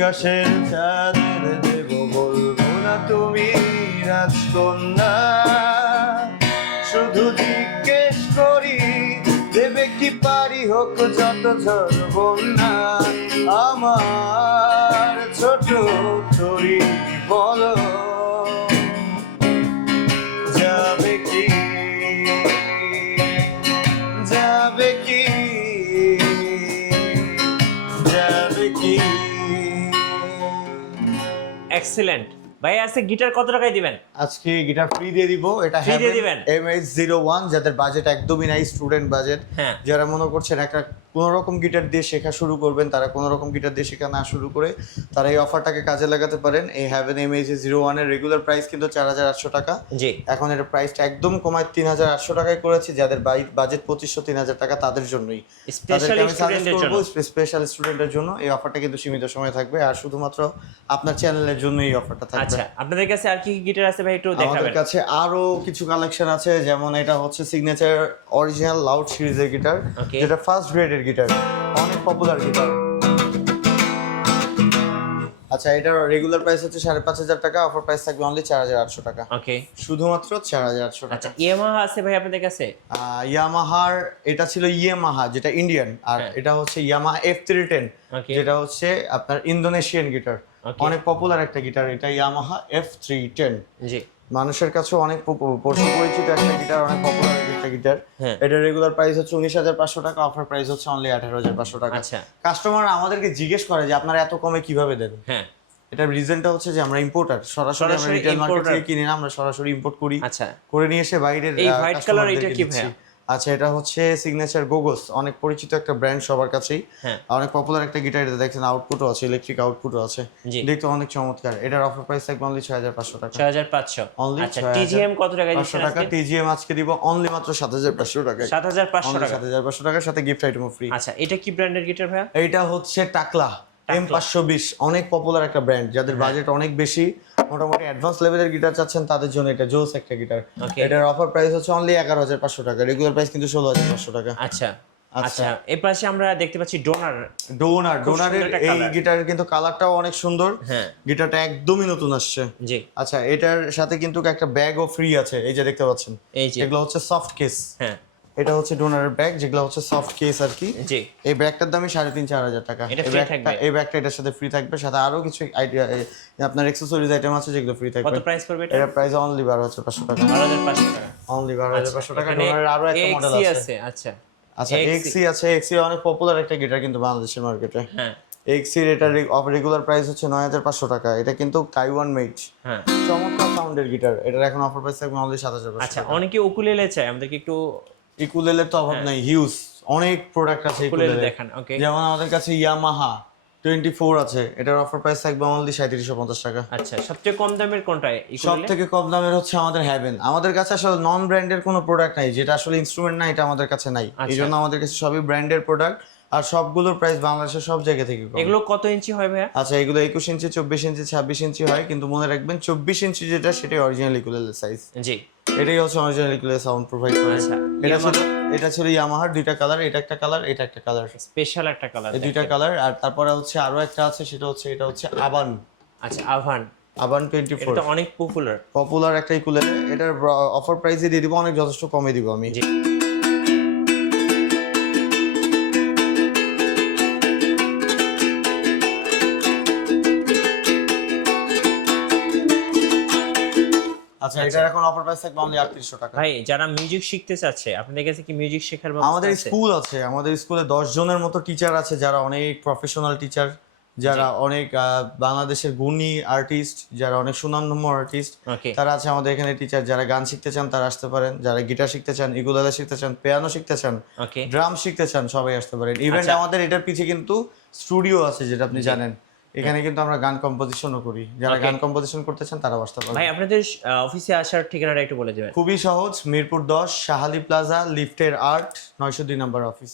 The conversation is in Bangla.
আকাশের চাঁদের দেব বলবো না তুমি রাজকন্যা, শুধু জিজ্ঞেস করি দেবে কি পারি হোক যত ঝড় বন্যা। আমার ছোট তরি বলো যাবে কি, যাবে কি, যাবে কি। এক্সিলেন্ট ভাই। আজকে গিটার কত টাকায় দিবেন? আজকে গিটার ফ্রি দিয়ে দিব। এটা ফ্রি দিয়ে দিবেন MH01, যাদের বাজেট একদমই নাই, স্টুডেন্ট বাজেট, যারা মনে করছেন একটা কোনো রকম গিটার দিয়ে শেখা শুরু করবেন, তারা কোনো রকম গিটার দিয়ে শেখা না শুরু করে তারা এই অফারটাকে কাজে লাগাতে পারেন। এই হ্যাভেন MH01 এর রেগুলার প্রাইস কিন্তু 4800 টাকা। জি, এখন এর প্রাইসটা একদম কমায় 3800 টাকায় করেছি। যাদের বাজেট 2500-3000 টাকা তাদের জন্যই, স্পেশাল স্টুডেন্টের জন্য এই অফারটা কিন্তু সীমিত সময় থাকবে, আর শুধুমাত্র আপনার চ্যানেলের জন্য এই অফারটা থাকবে। আচ্ছা, আপনাদের কাছে আর কি গিটার আছে ভাই একটু দেখাবেন? আমাদের কাছে আরো কিছু কালেকশন আছে, যেমন এটা হচ্ছে সিগনেচার অরিজিনাল লাউড সিরিজের গিটার, যেটা ফার্স্ট গ্রেডের গিটার, অনেক পপুলার গিটার। আচ্ছা, এটার রেগুলার প্রাইস হচ্ছে 5500 টাকা, অফার প্রাইস থাকবে অনলি 4800 টাকা। ওকে, শুধুমাত্র 4800 টাকা। আচ্ছা, ইয়ামাহা আছে ভাই আপনাদের কাছে? ইয়ামাহার এটা ছিল ইয়ামাহা, যেটা ইন্ডিয়ান, আর এটা হচ্ছে ইয়ামাহা F310, যেটা হচ্ছে আপনার ইন্দোনেশিয়ান গিটার, অনেক পপুলার একটা গিটার। এটা ইয়ামাহা F310, জি, মানুষের কাছে অনেক পরিচিত একটা গিটার, অনেক পপুলার একটা গিটার। এটা রেগুলার প্রাইস হচ্ছে 19500 টাকা, অফার প্রাইস হচ্ছে অনলি 18500 টাকা। আচ্ছা, কাস্টমার আমাদেরকে জিজ্ঞেস করে যে আপনারা এত কমে কিভাবে দেন। হ্যাঁ, এটার রিজনটা হচ্ছে যে আমরা ইম্পোর্টার, সরাসরি আমরা রিটেল মার্কেট থেকে কিনি না, আমরা সরাসরি ইম্পোর্ট করি। আচ্ছা, করে নিয়ে এসে বাইরের এই হোয়াইট কালার এটা কি ভাই? আচ্ছা, এটা হচ্ছে সিগনেচার গোগোস, অনেক পরিচিত একটা ব্র্যান্ড সবার কাছেই, অনেক পপুলার একটা গিটার। এটা দেখছেন আউটপুটও আছে, ইলেকট্রিক আউটপুটও আছে, দেখতে অনেক চমৎকার। এটার অফার প্রাইস থাকবে অনলি 6500 টাকা। 6500 অনলি। আচ্ছা, টিজিএম কত টাকা দিচ্ছেন আজকে? টিজিএম আজকে দিব অনলি মাত্র 7500 টাকা। 7500 টাকা, 7500 টাকার সাথে গিফট আইটেমও ফ্রি। আচ্ছা, এটা কি ব্র্যান্ডের গিটার ভাই? এইটা হচ্ছে টাকলা M520, অনেক পপুলার একটা ব্র্যান্ড, যাদের বাজেট অনেক বেশি, মোটামুটি অ্যাডভান্স লেভেলের গিটার চাচ্ছেন তাদের জন্য এটা জোস একটা গিটার। এটার অফার প্রাইস হচ্ছে অনলি 11500 টাকা, রেগুলার প্রাইস কিন্তু 16500 টাকা। আচ্ছা আচ্ছা, এই পাশে আমরা দেখতে পাচ্ছি ডোনারের এই গিটারের কিন্তু কালারটাও অনেক সুন্দর। গিটারটা একদমই নতুন আসছে। জি, আচ্ছা, এটার সাথে কিন্তু একটা ব্যাগও ফ্রি আছে, এই যে দেখতে পাচ্ছেন, এগুলো হচ্ছে সফট কেস। হ্যাঁ, এটা হচ্ছে ডোনারের ব্যাগ, যেগুলো হচ্ছে সফট কেস আর কি। জি, এই ব্যাগটার দামই 3500-4000 টাকা। এই ব্যাগটা এটার সাথে ফ্রি থাকবে, সাথে আরো কিছু আইডিয়া আপনার অ্যাকসেসরিজ আইটেম আছে যেগুলো ফ্রি থাকবে। কত প্রাইস পড়বে এটা? এর প্রাইস অনলি 12500 টাকা। 12500 টাকা, অনলি 12500 টাকা। ডোনারের আরো একটা মডেল আছে। আচ্ছা আচ্ছা, এক্সি আছে। এক্সি অনেক পপুলার একটা গিটার কিন্তু বাংলাদেশের মার্কেটে। হ্যাঁ, এক্সির এটা রেগুলার প্রাইস হচ্ছে 9500 টাকা। এটা কিন্তু তাইওয়ান মেড। হ্যাঁ, চমৎকার সাউন্ডের গিটার। এটার এখন অফার প্রাইস থাকবে অনলি 7500 টাকা। আচ্ছা, অনেকে উকুলেলে চায়, আমাদেরকে একটু ইকুলেলে তো অভাব নাই, হিউজ অনেক প্রোডাক্ট আছে ইকুলেলে দেখান। ওকে, যেমন আমাদের কাছে ইয়ামাহা 24 আছে, এটার অফার প্রাইস থাকবে অনলি 3750 টাকা। আচ্ছা, সবচেয়ে কম দামের কোনটা? সবথেকে কম দামের হচ্ছে আমাদের হ্যাভেন। আমাদের কাছে আসলে নন ব্র্যান্ডের কোনো প্রোডাক্ট নাই, যেটা আসলে ইনস্ট্রুমেন্ট না, এটা আমাদের কাছে নাই। এইজন্য আমাদের কাছে সবই ব্র্যান্ডের প্রোডাক্ট, আর সবগুলোর প্রাইস বাংলাদেশের সব জায়গা থেকে কম। এগুলো কত ইঞ্চি হয় ভাইয়া? আচ্ছা, এগুলো 21 ইঞ্চি, 24 ইঞ্চি, 26 ইঞ্চি হয়, কিন্তু মনে রাখবেন 24 ইঞ্চি যেটা, সেটাই অরিজিনাল ইকুলেলের সাইজ। জি, এটাই হচ্ছে অরিজিনাল ইকুলেলের সাউন্ড প্রোভাইড করে। আচ্ছা, এটা ছিল ইয়ামাহার দুইটা কালার, এটা একটা কালার, এটা একটা কালার, স্পেশাল একটা কালার, এই দুইটা কালার। আর তারপরে হচ্ছে আরো একটা আছে, সেটা হচ্ছে এটা হচ্ছে আবান। আচ্ছা, আবান 24, এটা অনেক পপুলার একটা ইকুলেলে। এটার অফার প্রাইসে দিয়ে দিব, অনেক যথেষ্ট কমে দিব আমি। আচ্ছা, এটার এখন অফার প্রাইস থাকবে অনলি 3800 টাকা। ভাই, যারা মিউজিক শিখতে চাচ্ছে, আপনাদের কাছে কি মিউজিক শেখার ব্যবস্থা আছে? আমাদের স্কুল আছে, আমাদের স্কুলে 10 জনের মতো টিচার আছে, যারা অনেক প্রফেশনাল টিচার, যারা অনেক বাংলাদেশের গুণী আর্টিস্ট, যারা অনেক সুনামধন্য আর্টিস্ট, তারা আছে আমাদের এখানে টিচার। যারা গান শিখতে চান তারা আসতে পারেন, যারা গিটার শিখতে চান, ইকুলেলে শিখতে চান, পিয়ানো শিখতে চান, ড্রাম শিখতে চান, সবাই আসতে পারেন। ইভেন আমাদের এটার পিছে কিন্তু স্টুডিও আছে, যেটা আপনি জানেন। এখানে কিন্তু আমরা গান কম্পোজিশনও করি, যারা গান কম্পোজিশন করতে চান তারা আসতে পারেন। ভাই, আপনাদের অফিসে আসার ঠিকানাটা একটু বলে দিবেন। খুবই সহজ, মিরপুর 10, শাহালি প্লাজা, লিফটের 8, 902 নাম্বার অফিস।